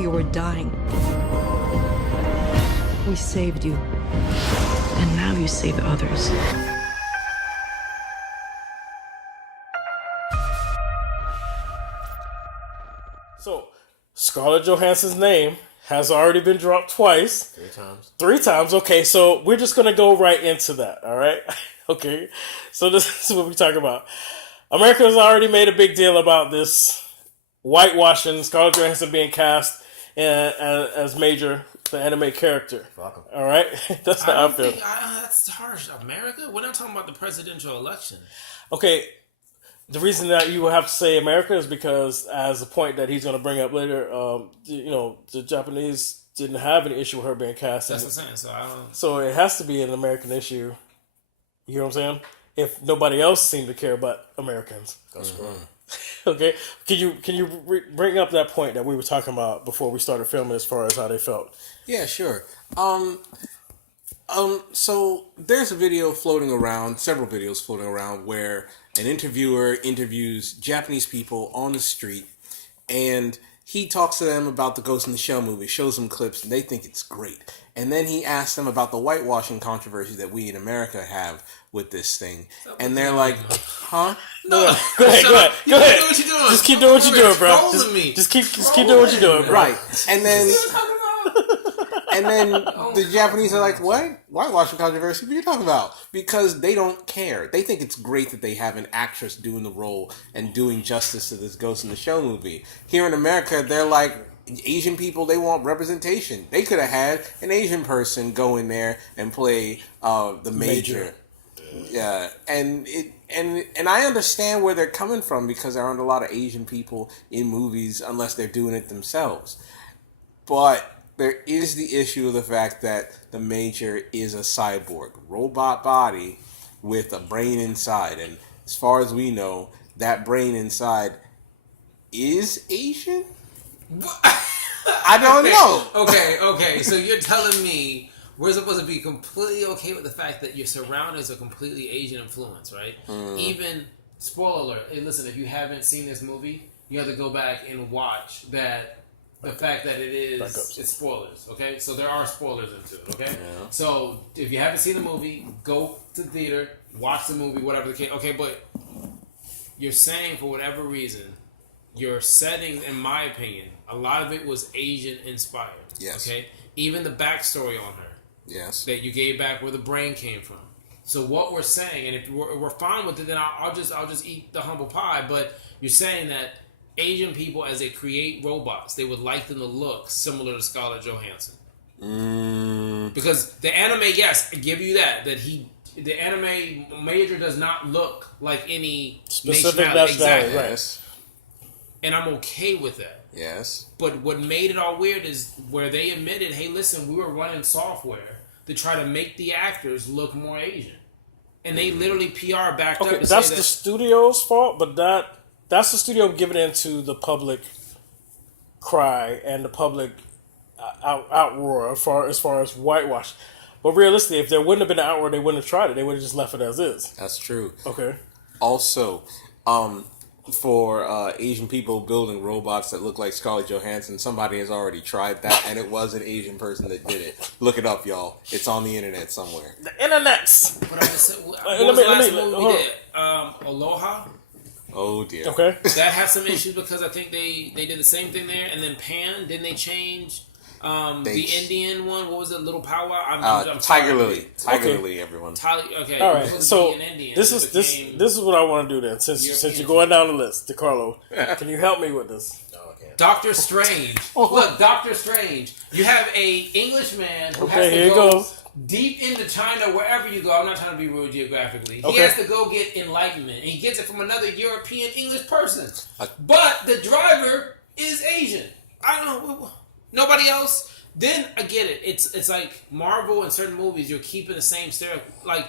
You were dying. We saved you. And now you save others. So, Scarlett Johansson's name has already been dropped twice. 3 times. 3 times. Okay, so we're just going to go right into that, all right? Okay, so this is what we're talking about. America has already made a big deal about this whitewashing, Scarlett Johansson being cast as Major, the anime character. Fuck 'em. All right? That's how I feel. That's harsh. America? We're not talking about the presidential election. Okay, the reason that you have to say America is because, as a point that he's going to bring up later, the Japanese didn't have an issue with her being cast. That's what I'm saying. So it has to be an American issue. You know what I'm saying? If nobody else seemed to care but Americans. That's correct. Okay, can you bring up that point that we were talking about before we started filming, as far as how they felt? Yeah, sure. So there's a video floating around, several videos floating around, where an interviewer interviews Japanese people on the street, and he talks to them about the Ghost in the Shell movie, shows them clips, and they think it's great. And then he asks them about the whitewashing controversy that we in America have with this thing. And they're like, huh? No, go ahead. Do what you're doing. Just keep doing what you're doing, bro. Trolling me. Just keep doing what you're doing, bro. Right. And then the Japanese are like, what? Whitewashing controversy? What are you talking about? Because they don't care. They think it's great that they have an actress doing the role and doing justice to this Ghost in the Shell movie. Here in America, they're like, Asian people, they want representation. They could have had an Asian person go in there and play the Major. Yeah, and I understand where they're coming from, because there aren't a lot of Asian people in movies unless they're doing it themselves. But there is the issue of the fact that the Major is a cyborg, robot body with a brain inside. And as far as we know, that brain inside is Asian? I don't know. Okay. So you're telling me we're supposed to be completely okay with the fact that your surroundings are completely Asian influence, right? Even, spoiler alert, hey, listen, if you haven't seen this movie, you have to go back and watch that. The fact that it's spoilers, okay? So there are spoilers into it, okay? Yeah. So if you haven't seen the movie, go to the theater, watch the movie, whatever the case. Okay, but you're saying for whatever reason, your setting, in my opinion, a lot of it was Asian inspired. Yes. Okay? Even the backstory on her. Yes. That you gave back where the brain came from. So what we're saying, and if we're fine with it, then I'll just eat the humble pie. But you're saying that Asian people, as they create robots, they would like them to look similar to Scarlett Johansson. Because the anime, yes, I give you that the anime Major does not look like any specific nationality. Exactly. Right. Yes. And I'm okay with that. Yes. But what made it all weird is where they admitted, hey, listen, we were running software to try to make the actors look more Asian. And they literally PR backed up to that's say the that studio's fault, but that's the studio giving into the public cry and the public outroar as far as whitewash. But realistically, if there wouldn't have been an outroar, they wouldn't have tried it. They would have just left it as is. That's true. Okay. Also, for Asian people building robots that look like Scarlett Johansson, somebody has already tried that, and it was an Asian person that did it. Look it up, y'all. It's on the internet somewhere. The internets. What was the last movie we did? Aloha? Oh, dear. Okay. That had some issues because I think they did the same thing there. And then Pan, didn't they change the Indian one? What was it? Little Powwow? I'm Tiger Lily. Okay. Lily, everyone. Okay. All right. So Indian, this is what I want to do then. Since you're going down the list, DeCarlo, can you help me with this? No, I can't. Doctor Strange. Look, Doctor Strange. You have a Englishman who has to here you go deep into China, wherever you go. I'm not trying to be rude geographically. He has to go get enlightenment. And he gets it from another European English person. But the driver is Asian. I don't know. Nobody else. Then I get it. It's like Marvel and certain movies, you're keeping the same stereotype. Like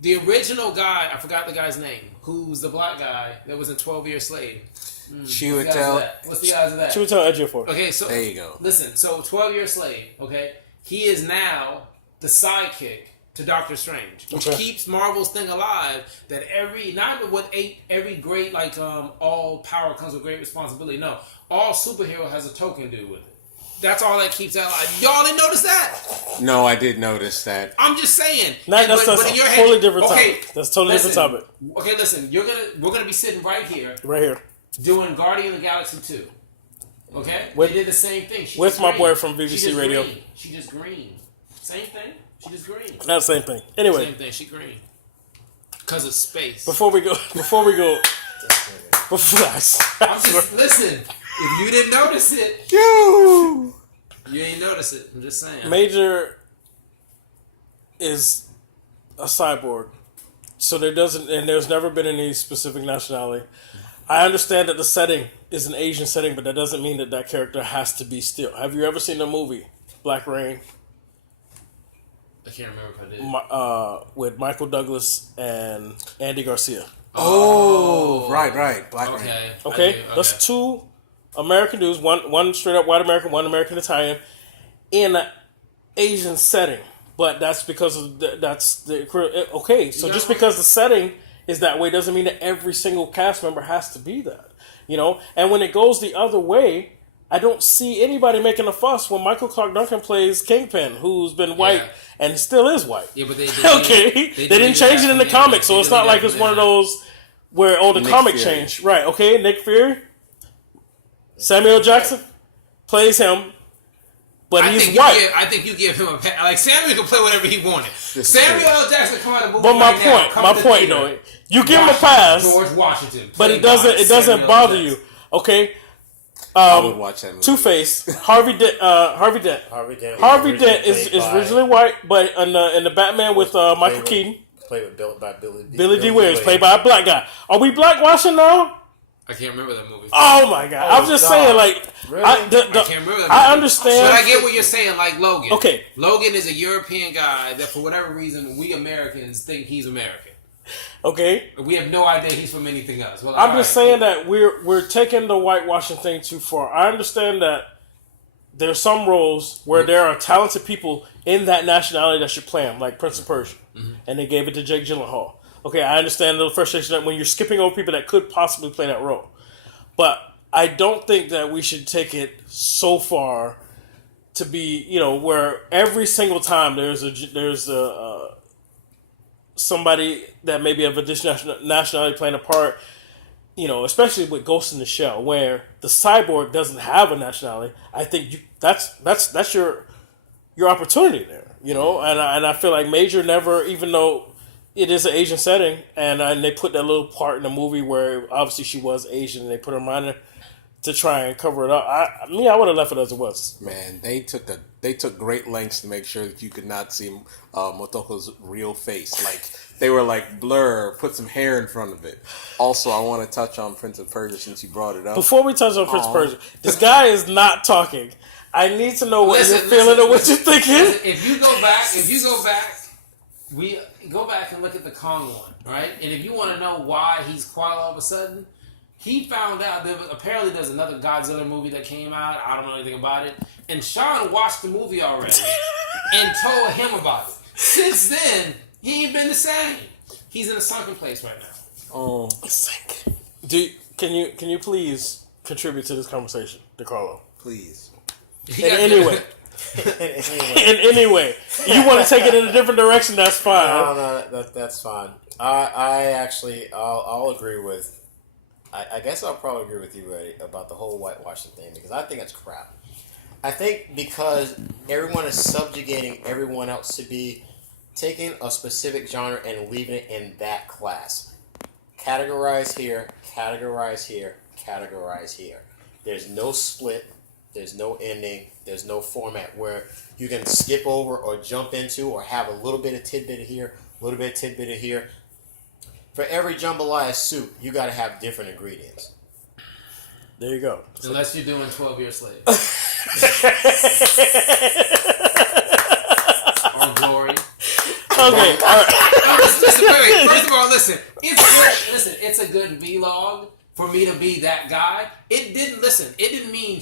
the original guy, I forgot the guy's name, who's the black guy that was in 12 Years Slave. What's the odds of that? She would tell Ejiofor. Okay, so there you go. Listen, so 12 Years Slave, okay? He is now the sidekick to Doctor Strange, which Okay. keeps Marvel's thing alive. That every great like all power comes with great responsibility. No, all superhero has a token to do with it. That's all that keeps that alive. Y'all didn't notice that? No, I did notice that. I'm just saying. That's but in your head, totally different okay, topic. That's totally listen, different topic. Okay, listen. We're gonna be sitting right here doing Guardian of the Galaxy 2. Okay, With- they did the same thing. She with just my green. boy from She BBC just Radio. Green. She just green. Same thing. She just green. Not the same thing. Anyway, Same thing. She green. Because of space. before we go, before I'm just listen. If you didn't notice it, you ain't notice it. I'm just saying. Major is a cyborg, so there's never been any specific nationality. I understand that the setting is an Asian setting, but that doesn't mean that character has to be still. Have you ever seen the movie Black Rain? I can't remember if I did. With Michael Douglas and Andy Garcia. Oh, right. Black Rain. Okay, that's two American dudes, one straight up white American, one American Italian, in an Asian setting. But that's because of okay. So just because the setting is that way doesn't mean that every single cast member has to be that. And when it goes the other way, I don't see anybody making a fuss when Michael Clark Duncan plays Kingpin, who's been white and still is white. Yeah, but they didn't change it in the comics, so it's not like it's one of those where the Nick comic Fury. changed. Right, okay, Nick Fury. Samuel Jackson plays him, but he's white. I think you give him a pass. Like Samuel can play whatever he wanted. Samuel L. Jackson come out of the movie. But my point though, you give him a pass, George Washington, but it doesn't bother you. Okay. I would watch that movie. Two-Face, Harvey Dent is originally white, but in the Batman with Michael Keaton, played by Billy D. Williams, played by a black guy. Are we blackwashing now? I can't remember that movie. Oh my god! I'm just saying, like, really? I can't remember that movie. I understand, but I get what you're saying. Like Logan. Okay, Logan is a European guy that, for whatever reason, we Americans think he's American. Okay, we have no idea he's from anything else. Well, I'm just saying that we're taking the whitewashing thing too far. I understand that there's some roles where there are talented people in that nationality that should play them, like Prince of Persia, and they gave it to Jake Gyllenhaal. Okay, I understand the frustration that when you're skipping over people that could possibly play that role, but I don't think that we should take it so far to be, where every single time there's a somebody that may be of a different nationality playing a part, especially with Ghost in the Shell, where the cyborg doesn't have a nationality. I think that's your opportunity there, and I feel like Major never, even though it is an Asian setting, and they put that little part in the movie where obviously she was Asian, and they put her minor to try and cover it up. I would have left it as it was. Man, they took great lengths to make sure that you could not see Motoko's real face. Like they were like blur, put some hair in front of it. Also, I want to touch on Prince of Persia since you brought it up. Before we touch on Prince of Persia, this guy is not talking. I need to know what you're feeling or what you're thinking. If you go back, we go back and look at the Kong one, right? And if you want to know why he's quiet all of a sudden, he found out apparently there's another Godzilla movie that came out. I don't know anything about it. And Sean watched the movie already and told him about it. Since then, he ain't been the same. He's in a sunken place right now. Oh, sink. Can you please contribute to this conversation, DeCarlo? Please. In any way. In any way. You want to take it in a different direction, that's fine. No, that's fine. I'll agree with... I guess I'll probably agree with you, Eddie, about the whole whitewashing thing, because I think it's crap. I think because everyone is subjugating everyone else to be taking a specific genre and leaving it in that class. Categorize here, categorize here, categorize here. There's no split, there's no ending, there's no format where you can skip over or jump into or have a little bit of tidbit of here, a little bit of tidbit of here. For every jambalaya soup, you got to have different ingredients. There you go. Unless you're doing 12 Years Slave. Or Glory. Okay, all right. Listen, first of all, listen. It's a good vlog for me to be that guy. It didn't mean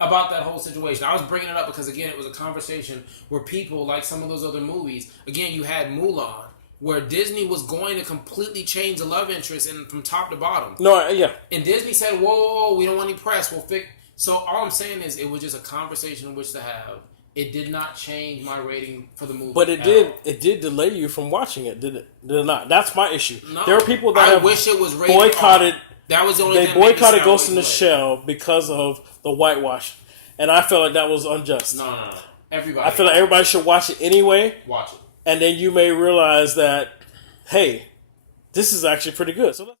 about that whole situation. I was bringing it up because, again, it was a conversation where people, like some of those other movies, again, you had Mulan, where Disney was going to completely change the love interest from top to bottom. No, yeah. And Disney said, whoa, we don't want any press. We'll fix. So all I'm saying is it was just a conversation in which to have. It did not change my rating for the movie. But it did delay you from watching it, did it? Did it not? That's my issue. No, there are people that I have wish it was rated boycotted. R. That was the only They thing that made me boycotted say Ghost I in the was Shell because of the whitewash, and I felt like that was unjust. No. Everybody. I feel like everybody should watch it anyway. Watch it. And then you may realize that, hey, this is actually pretty good. So